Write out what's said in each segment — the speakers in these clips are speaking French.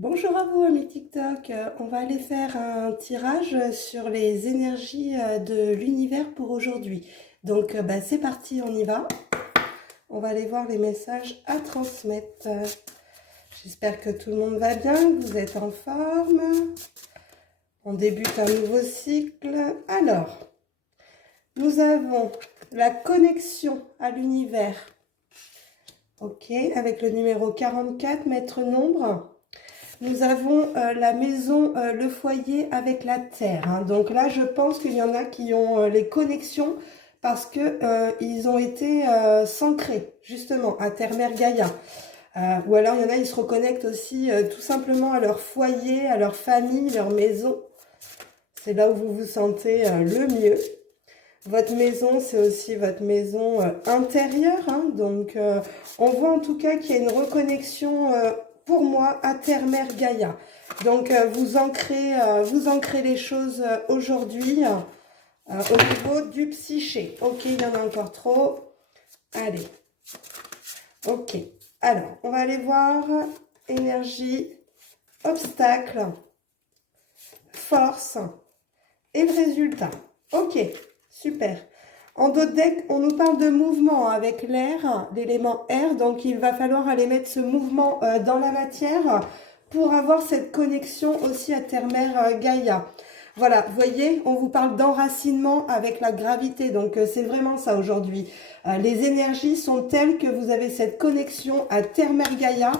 Bonjour à vous amis TikTok. On va aller faire un tirage sur les énergies de l'univers pour aujourd'hui. Donc c'est parti, on y va. On va aller voir les messages à transmettre. J'espère que tout le monde va bien, que vous êtes en forme. On débute un nouveau cycle. Alors, nous avons la connexion à l'univers. Ok, avec le numéro 44, maître nombre. Nous avons la maison, le foyer avec la terre. Hein. Donc là, je pense qu'il y en a qui ont les connexions parce que ils ont été s'ancrés justement à Terre-Mère Gaïa. Ou alors il y en a, ils se reconnectent aussi tout simplement à leur foyer, à leur famille, leur maison. C'est là où vous vous sentez le mieux. Votre maison, c'est aussi votre maison intérieure. Hein. Donc on voit en tout cas qu'il y a une reconnexion pour moi à Terre-Mère Gaïa. Donc vous ancrez les choses aujourd'hui au niveau du psyché. Ok, il y en a encore trop. Allez. Ok. Alors, on va aller voir énergie, obstacle, force et le résultat. Ok, super. En d'autres decks, on nous parle de mouvement avec l'air, l'élément air. Donc, il va falloir aller mettre ce mouvement dans la matière pour avoir cette connexion aussi à Terre-Mère Gaïa. Voilà, vous voyez, on vous parle d'enracinement avec la gravité. Donc, c'est vraiment ça aujourd'hui. Les énergies sont telles que vous avez cette connexion à Terre-Mère Gaïa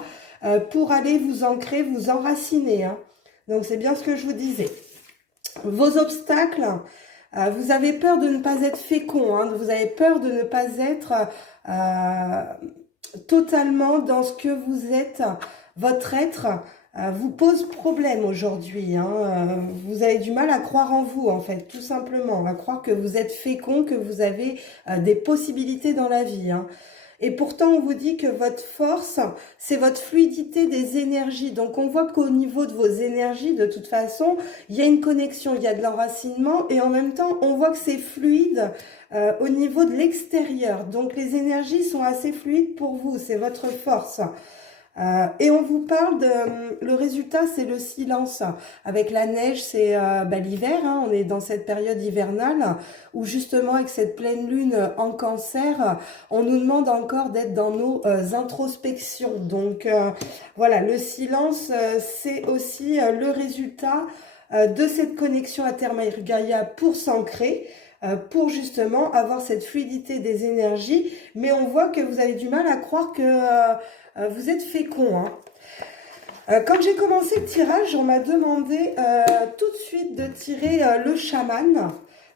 pour aller vous ancrer, vous enraciner. Hein. Donc, c'est bien ce que je vous disais. Vos obstacles... vous avez peur de ne pas être fécond, hein, vous avez peur de ne pas être totalement dans ce que vous êtes, votre être vous pose problème aujourd'hui. Hein, vous avez du mal à croire en vous, en fait, tout simplement, à croire que vous êtes fécond, que vous avez des possibilités dans la vie. Hein. Et pourtant, on vous dit que votre force, c'est votre fluidité des énergies. Donc, on voit qu'au niveau de vos énergies, de toute façon, il y a une connexion, il y a de l'enracinement. Et en même temps, on voit que c'est fluide au niveau de l'extérieur. Donc, les énergies sont assez fluides pour vous. C'est votre force. Et on vous parle de... Le résultat, c'est le silence. Avec la neige, c'est l'hiver. Hein, on est dans cette période hivernale où justement, avec cette pleine lune en cancer, on nous demande encore d'être dans nos introspections. Donc, voilà, le silence, c'est aussi le résultat de cette connexion à Terre-Mère Gaïa pour s'ancrer. Pour justement avoir cette fluidité des énergies, mais on voit que vous avez du mal à croire que vous êtes fécond. Hein. Quand j'ai commencé le tirage, on m'a demandé tout de suite de tirer le chaman,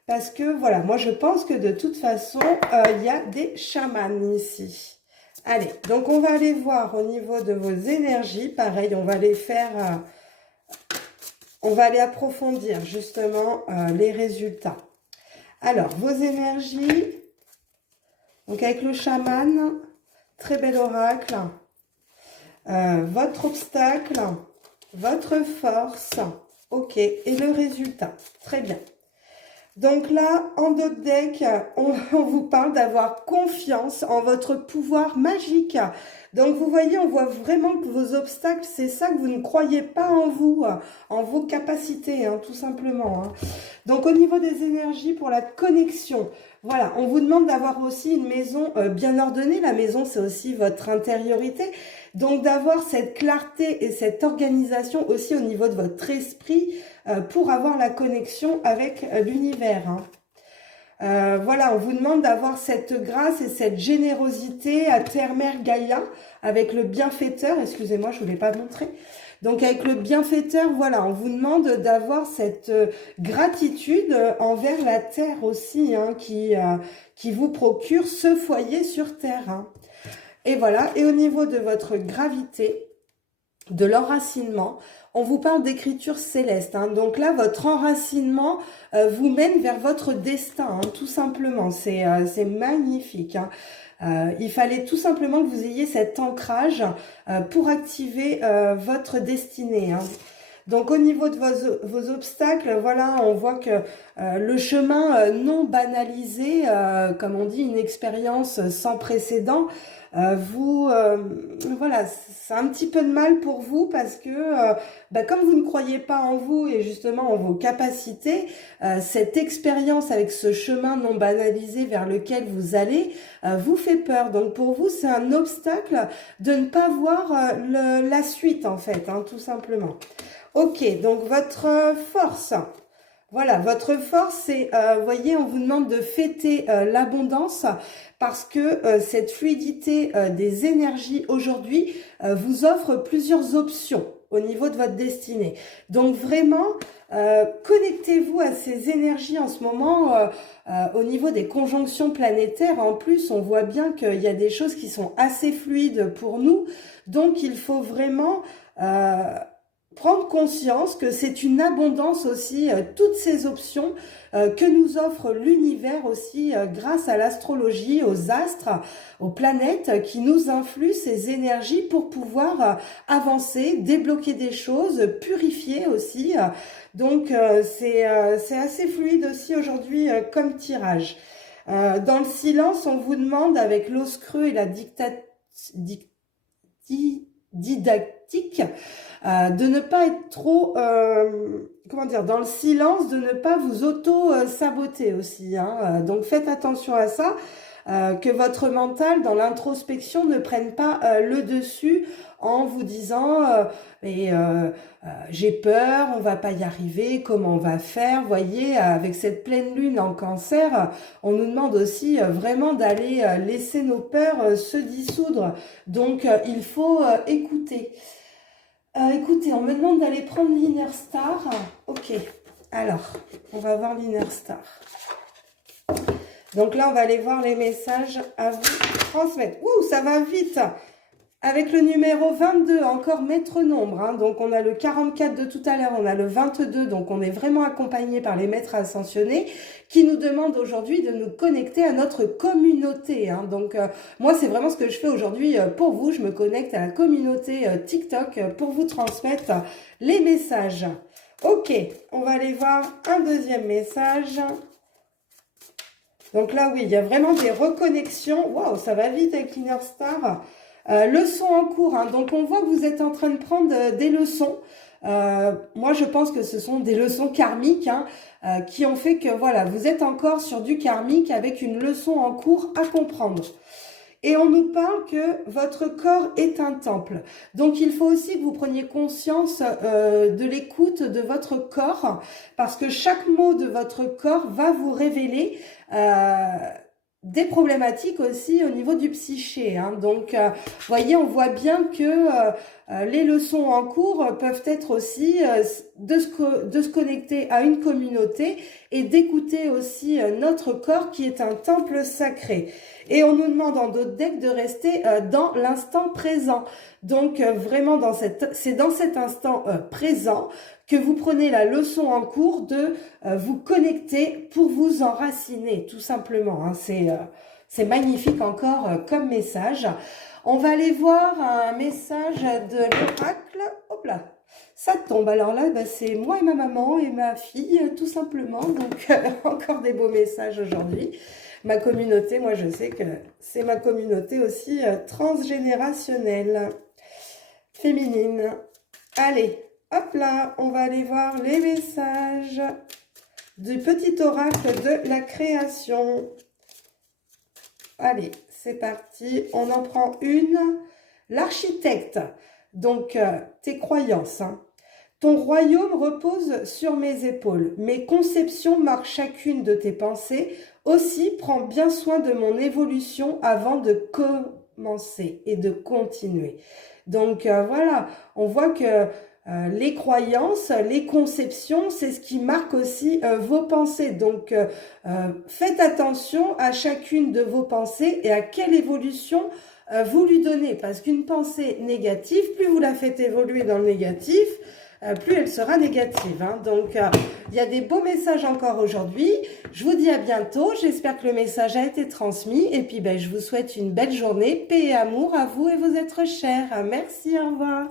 parce que voilà, moi je pense que de toute façon, il y a des chamans ici. Allez, donc on va aller voir au niveau de vos énergies, pareil, on va les faire, on va aller approfondir justement les résultats. Alors, vos énergies, donc avec le chaman, très bel oracle, votre obstacle, votre force, ok, et le résultat, très bien. Donc là, en d'autres decks, on vous parle d'avoir confiance en votre pouvoir magique. Donc vous voyez, on voit vraiment que vos obstacles, c'est ça, que vous ne croyez pas en vous, en vos capacités, hein, tout simplement. Hein. Donc au niveau des énergies pour la connexion, voilà, on vous demande d'avoir aussi une maison bien ordonnée. La maison, c'est aussi votre intériorité. Donc d'avoir cette clarté et cette organisation aussi au niveau de votre esprit pour avoir la connexion avec l'univers. Hein. Voilà, on vous demande d'avoir cette grâce et cette générosité à Terre-Mère Gaïa avec le bienfaiteur. Excusez-moi, je ne vous l'ai pas montré. Donc avec le bienfaiteur, voilà, on vous demande d'avoir cette gratitude envers la Terre aussi, hein, qui vous procure ce foyer sur Terre. Hein. Et voilà, et au niveau de votre gravité, de l'enracinement, on vous parle d'écriture céleste. Hein. Donc là, votre enracinement vous mène vers votre destin, hein, tout simplement. C'est magnifique. Hein. Il fallait tout simplement que vous ayez cet ancrage pour activer votre destinée. Hein. Donc au niveau de vos obstacles, voilà, on voit que le chemin non banalisé, comme on dit, une expérience sans précédent, voilà, c'est un petit peu de mal pour vous parce que comme vous ne croyez pas en vous et justement en vos capacités, cette expérience avec ce chemin non banalisé vers lequel vous allez vous fait peur. Donc pour vous, c'est un obstacle de ne pas voir la suite en fait, hein, tout simplement. Ok, donc votre force. Voilà, votre force, c'est, voyez, on vous demande de fêter l'abondance parce que cette fluidité des énergies aujourd'hui vous offre plusieurs options au niveau de votre destinée. Donc vraiment, connectez-vous à ces énergies en ce moment au niveau des conjonctions planétaires. En plus, on voit bien qu'il y a des choses qui sont assez fluides pour nous. Donc, il faut vraiment prendre conscience que c'est une abondance aussi, toutes ces options que nous offre l'univers aussi grâce à l'astrologie, aux astres, aux planètes qui nous influent ces énergies pour pouvoir avancer, débloquer des choses, purifier aussi. Donc c'est assez fluide aussi aujourd'hui comme tirage. Dans le silence, on vous demande avec l'os creux et la didactique, de ne pas être trop, comment dire, dans le silence, de ne pas vous auto-saboter aussi. Hein. Donc faites attention à ça, que votre mental dans l'introspection ne prenne pas le dessus en vous disant j'ai peur, on va pas y arriver, comment on va faire. Vous voyez, avec cette pleine lune en cancer, on nous demande aussi vraiment d'aller laisser nos peurs se dissoudre. Donc il faut écouter. Écoutez, on me demande d'aller prendre l'Inner Star. Ok, alors, on va voir l'Inner Star. Donc là, on va aller voir les messages à vous transmettre. Ouh, ça va vite. Avec le numéro 22, encore maître nombre. Hein. Donc, on a le 44 de tout à l'heure, on a le 22. Donc, on est vraiment accompagné par les maîtres ascensionnés qui nous demandent aujourd'hui de nous connecter à notre communauté. Hein. Donc, moi, c'est vraiment ce que je fais aujourd'hui pour vous. Je me connecte à la communauté TikTok pour vous transmettre les messages. Ok, on va aller voir un deuxième message. Donc là, oui, il y a vraiment des reconnexions. Waouh, ça va vite avec l'Inner Star. Leçons en cours. Hein. Donc, on voit que vous êtes en train de prendre des leçons. Moi, je pense que ce sont des leçons karmiques hein, qui ont fait que, voilà, vous êtes encore sur du karmique avec une leçon en cours à comprendre. Et on nous parle que votre corps est un temple. Donc, il faut aussi que vous preniez conscience de l'écoute de votre corps parce que chaque mot de votre corps va vous révéler des problématiques aussi au niveau du psyché. Hein. Donc, voyez, on voit bien que les leçons en cours peuvent être aussi de se connecter à une communauté et d'écouter aussi notre corps qui est un temple sacré. Et on nous demande en d'autres decks de rester dans l'instant présent. Donc, vraiment, c'est dans cet instant présent que vous prenez la leçon en cours de vous connecter pour vous enraciner, tout simplement. Hein. C'est magnifique encore comme message. On va aller voir un message de l'oracle. Hop là, ça tombe. Alors là, c'est moi et ma maman et ma fille, tout simplement. Donc, encore des beaux messages aujourd'hui. Ma communauté, moi je sais que c'est ma communauté aussi transgénérationnelle, féminine. Allez, hop là, on va aller voir les messages du petit oracle de la création. Allez, c'est parti, on en prend une. L'architecte, donc tes croyances. Hein. Ton royaume repose sur mes épaules. Mes conceptions marquent chacune de tes pensées. Aussi, prends bien soin de mon évolution avant de commencer et de continuer. Donc voilà, on voit que les croyances, les conceptions, c'est ce qui marque aussi vos pensées. Donc faites attention à chacune de vos pensées et à quelle évolution vous lui donnez. Parce qu'une pensée négative, plus vous la faites évoluer dans le négatif, plus elle sera négative. Hein. Donc, il y a des beaux messages encore aujourd'hui. Je vous dis à bientôt. J'espère que le message a été transmis. Et puis, je vous souhaite une belle journée. Paix et amour à vous et vos êtres chers. Merci, au revoir.